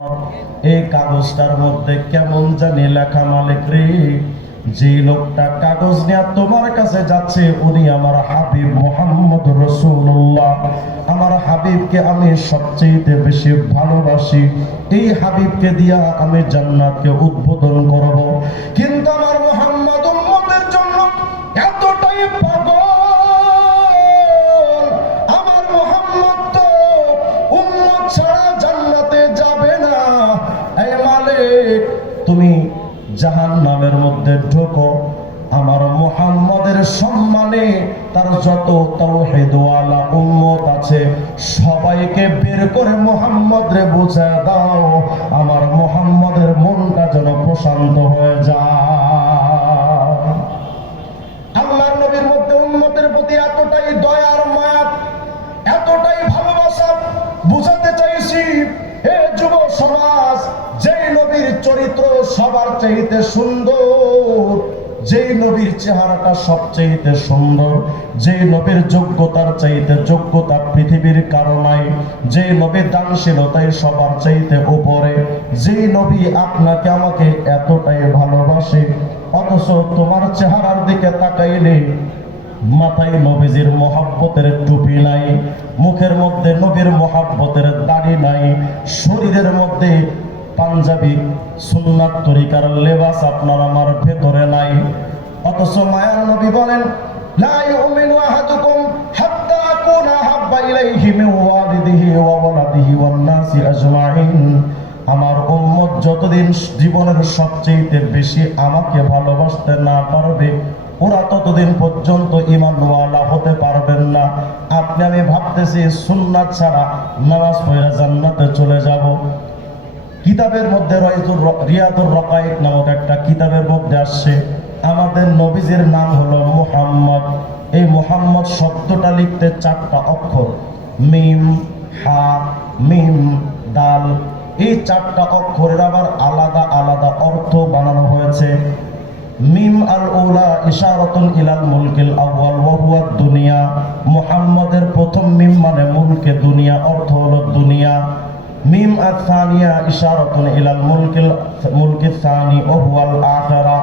এই কাগজটার মধ্যে কেমন জানি লেখা, মালিক রে, যে লোকটা কাগজ নিয়ে তোমার কাছে যাচ্ছে উনি আমার হাবিব মুহাম্মদ রাসূলুল্লাহ। আমার হাবিবকে আমি সবচেয়ে বেশি ভালোবাসি। এই হাবিবকে দিয়া আমি জান্নাতকে উদ্বোধন করব, কিন্তু আমার মুহাম্মদ উম্মতের জন্য এতটাই পাগল। আমার মুহাম্মদ তো উম্মত ছাড়া জান্নাতে যাবে না। এই মালিক, তুমি জাহান্নামের মধ্যে ঢোকো, আমার মুহাম্মদের সম্মানে তার যত তাওহীদওয়ালা উম্মত আছে সবাইকে বের করে মুহাম্মদ রে বুঝায় দাও, আমার মুহাম্মদের মনটা যেন প্রশান্ত হয়ে যায়। আল্লাহর নবীর মধ্যে উম্মতের প্রতি এতটাই দয়ার মায়া, এতটাই ভালোবাসা বুঝাতে চাইছি। হে যুব সমাজ, যেই নবীর চরিত্র সবার চাইতে সুন্দর, যেই নবীর চেহারাটা সবচেয়ে সুন্দর, যেই নবীর যোগ্যতার চাইতে যোগ্যতা পৃথিবীর কারো নাই, যেই নবীর দানশীলতায় সবার চাইতে উপরে, যেই নবী আপনাকে আমাকে এতটাই ভালোবাসে, অথচ তোমার চেহারার দিকে তাকাইলে মাথায় নবীজির মহব্বতের টুপি নাই, মুখের মধ্যে নবীর মহব্বতের দাড়ি নাই, শরীরের মধ্যে পাঞ্জাবি সুন্নাত তরিকার লেবাস আপনার আমার ভেতরে নাই, অথচ মায়ার নবী বলেন, লা ইউমিনু আহাদুকুম হাত্তা আকুনা হাব্বা ইলাইহি মিন ওয়ালিদিহি ওয়া ওয়ালাদিহি ওয়ান নাসি আজমাইন। আমার উম্মত যতদিন জীবনের সবচেয়ে বেশি আমাকে ভালোবাসতে না পারবে, ওরা ততদিন পর্যন্ত ঈমানওয়ালা হতে পারবেন না। আপনি আমি ভাবতেছি সুন্নাত ছাড়া নামাজ পড়ে জান্নাতে চলে যাব। কিতাবের মধ্যে রিয়াদুর রাকায়েক নামক একটা কিতাবের মধ্যে আসছে, আমাদের নবীজির নাম হলো মুহাম্মদ। এই মুহাম্মদ শব্দটা লিখতে 4টা অক্ষর, মিম, হা, মিম, দাল। এই 4টা অক্ষরের আবার আলাদা আলাদা অর্থ বানানো হয়েছে। মিম আল উলা ইশারাতুন ইলাল মুলকিল আউয়াল ওয়া হুয়া দুনিয়া। মুহাম্মাদের প্রথম মিম মানে মুলকে দুনিয়া, অর্থ হলো দুনিয়া। মিম আস-সানিয়া ইশারাতুন ইলাল মুলকিস সানি ওয়া হুয়াল আখিরা।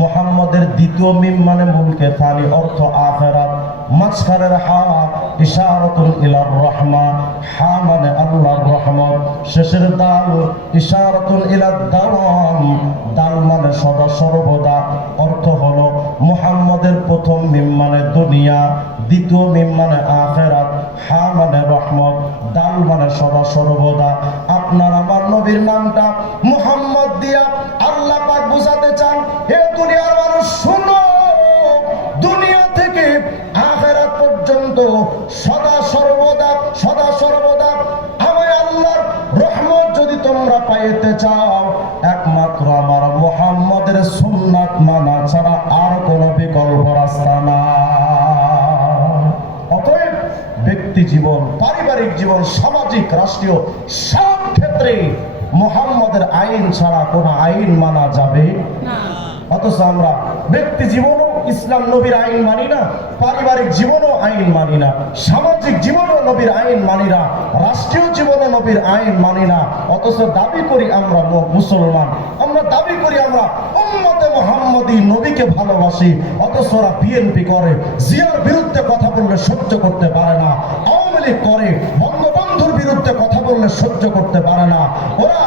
মুহাম্মাদের দ্বিতীয় মিম মানে মুলকে সানি, অর্থ আখিরাত। মাঝখানের হা ইশারাতুন ইলার রাহমা, হা মানে আল্লাহর রহমত। শেষের দাল ইশারাতুন ইলাদ দাওয়াম, দাল মানে সদা সর্বদা। অর্থ হলো মুহাম্মাদের প্রথম মিম মানে দুনিয়া, দ্বিতীয় মিম মানে আখিরাত, হা মানে রহমত, দাল মানে সদা সর্বদা। আপনার আমার নবীর নামটা মুহাম্মদ দিয়া আল্লাহ পাক বুঝাতে চান, হে দুনিয়ার মানুষ শুনো, দুনিয়া থেকে আখিরাত পর্যন্ত সদা সর্বদা আমায় আল্লাহর রহমত যদি তোমরা পাইতে চাও, একমাত্র আমার মুহাম্মদের সুন্নাত মানা ছাড়া আর কোনো বিকল্প রাস্তা না। অতএব ব্যক্তি জীবন, পারিবারিক জীবন, সামাজিক, রাষ্ট্রীয় সব ক্ষেত্রে মুহাম্মদের আইন ছাড়া কোনো আইন মানা যাবে না। অথচ আমরা ব্যক্তি জীবনও ইসলাম নবীর আইন মানি না, পারিবারিক জীবনও আইন মানি না, সামাজিক জীবনও নবীর আইন মানি না, রাষ্ট্রীয় জীবনও নবীর আইন মানি না। অথচ দাবি করি আমরা মুসলমান, আমরা দাবি করি আমরা উম্মতে মুহাম্মদী, নবীকে ভালোবাসি। অথচ ওরা বিএনপি করে, জিয়ার বিরুদ্ধে কথা বললে সহ্য করতে পারে না, আওয়ামী লীগ করে, বঙ্গবন্ধুর বিরুদ্ধে কথা বললে সহ্য করতে পারে না, ওরা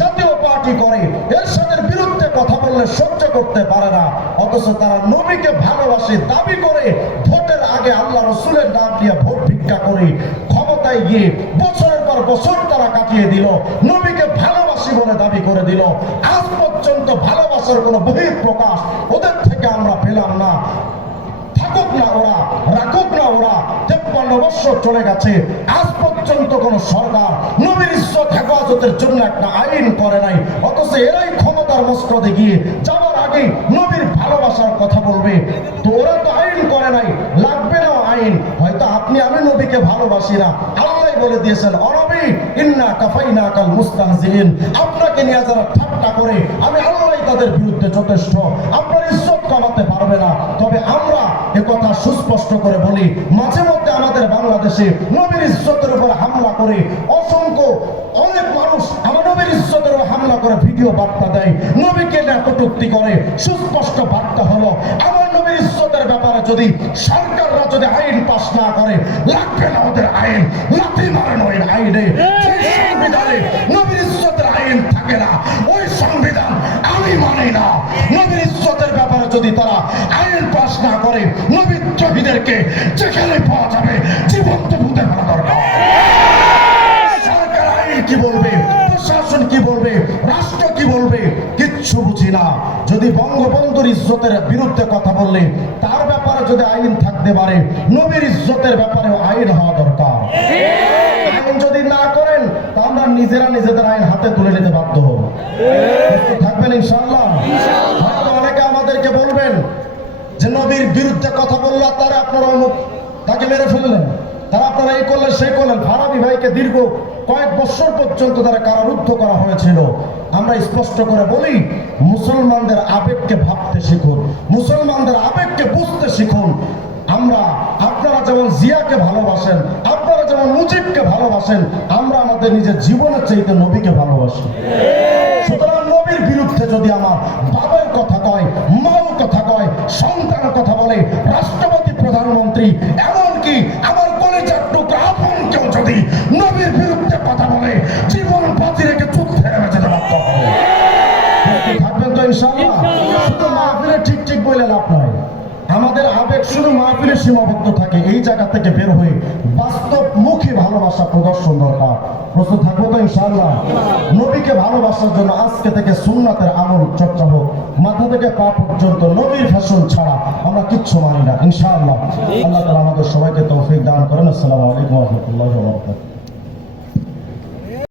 জাতীয় পার্টি করে, এরশাদের বিরুদ্ধে কথা বললে সহ্য করতে পারে না। অথচ তারা নবীকে ভালোবাসে, দাবি করে ভোটের আগে আল্লাহ রাসূলের নাম দিয়ে ভোট ভিক্ষা করে ক্ষমতায় গিয়ে বছরের পর বছর তারা কাটিয়ে দিল, নবীকে ভালোবাসি বলে দাবি করে দিল। আজ পর্যন্ত ভালোবাসার কোনো বহিঃপ্রকাশ ওদের থেকে আমরা পেলাম না। থাকুক না ওরা, রাখুক না ওরা, 53 বছর চলে গেছে, আজ পর্যন্ত কোন সরকার নবীর ইজ্জত হেফাজতের জন্য একটা আইন করে নাই। অথচ এরাই ক্ষমতার মসনদে গিয়ে যাওয়ার আগে নবীর ভালোবাসার কথা বলবে। তো ওরা তো আইন করে নাই, লাগবে না আইন। হয়তো আপনি আমি নবীকে ভালোবাসি না, আল্লাহ বলে দিয়েছেন, অনবী ইন্না কাফাইনাকাল মুস্তাহজিইন, আপনাকে নিয়ে যারা ঠাট্টা করে আমি আল্লাহ তাদের বিরুদ্ধে যথেষ্ট, আপনার ইজ্জত কমাতে পারবে না। তবে আমরা একথা সুস্পষ্ট করে বলি, মাঝে মধ্যে আমাদের বাংলাদেশে নবীর ইজ্জতের উপর হামলা করে অসংখ্য অনেক মানুষ আমার নবীর করে ভিডিও বার্তা দেয়, নবীকে নিয়ে কটূক্তি করে। সুস্পষ্ট বার্তা হলো, আমার নবীর ইজ্জতের ব্যাপারে যদি সরকাররা যদি আইন পাস না করে, লাগবে না ওদের আইন, লাথি মারেন ওই আইনে। যে সংবিধানে নবীর ইজ্জতের আইন থাকে না, ওই সংবিধান আমি মানি না। নবীর ইজ্জতের ব্যাপারে যদি তারা আইন পাস না করে, নবীর শহীদদেরকে যেখানে পাওয়া যাবে জীবন্ত ভূতে ফেলা দরকার। সরকার আইন কি বলবে, প্রশাসন কি বলবে, রাষ্ট্র কি বলবে, কিচ্ছু বুঝি না। যদি বঙ্গবন্ধুর ইজ্জতের বিরুদ্ধে কথা বললে, তার ব্যাপারে যদি আইন থাকতে পারে, নবীর ইজ্জতের ব্যাপারে আইন হওয়া দরকার। আইন যদি না করেন, তা আমরা নিজেরা নিজেদের আইন হাতে তুলে নিতে বাধ্য হব। থাকবেন ইনশাআল্লাহ। হয়তো অনেকে আমাদেরকে বলবেন যে নবীর বিরুদ্ধে কথা বললো, তারা আপনারা অমুক, তাকে মেরে ফেললেন, তারা আপনারা এই করলেন সেই করলেন। ফারাবী ভাইকে দীর্ঘ কয়েক বছর পর্যন্ত তারা কারারুদ্ধ করা হয়েছিল। আমরা স্পষ্ট করে বলি, মুসলমানদের আবেগকে ভাবতে শিখুন, মুসলমানদের আবেগকে বুঝতে শিখুন। আপনারা যেমন জিয়াকে ভালোবাসেন, আপনারা যেমন মুজিবকে ভালোবাসেন, আমরা আমাদের নিজের জীবনের চাইতে নবীকে ভালোবাসি। সুতরাং নবীর বিরুদ্ধে যদি আমার বাবার কথা কয়, মাও কথা কয়, সন্তানের কথা বলে, রাষ্ট্রপতি, প্রধানমন্ত্রী, এমনকি আমার কলেজের টুকরা আপন কেউ যদি নবীর বিরুদ্ধে কথা বলে, জীবন বাজি রেখে চুপ ফেরে বেঁচে বাধ্য হবে। থাকবেন তো ইনশাআল্লাহ। শুধু মাহফিলে ঠিক ঠিক বলে লাভ নয়, আমাদের আবেগ শুধু মাহফিলে সীমাবদ্ধ থাকে। এই জায়গা থেকে বের হয়ে বাস্তবমুখী ভালোবাসা প্রদর্শন দরকার। প্রস্তুত থাকবো তো ইনশাআল্লাহ। নবীকে ভালোবাসার জন্য আজকে থেকে সুন্নাতের আমল চর্চা হোক, মাথা থেকে পা পর্যন্ত নবীর ফ্যাশন ছাড়া আমরা কিচ্ছু মানি না ইনশাআল্লাহ। আল্লাহ তাআলা আমাদের সবাইকে তৌফিক দান করেন। আসসালামু আলাইকুম ওয়া রাহমাতুল্লাহি ওয়া বারাকাতুহু।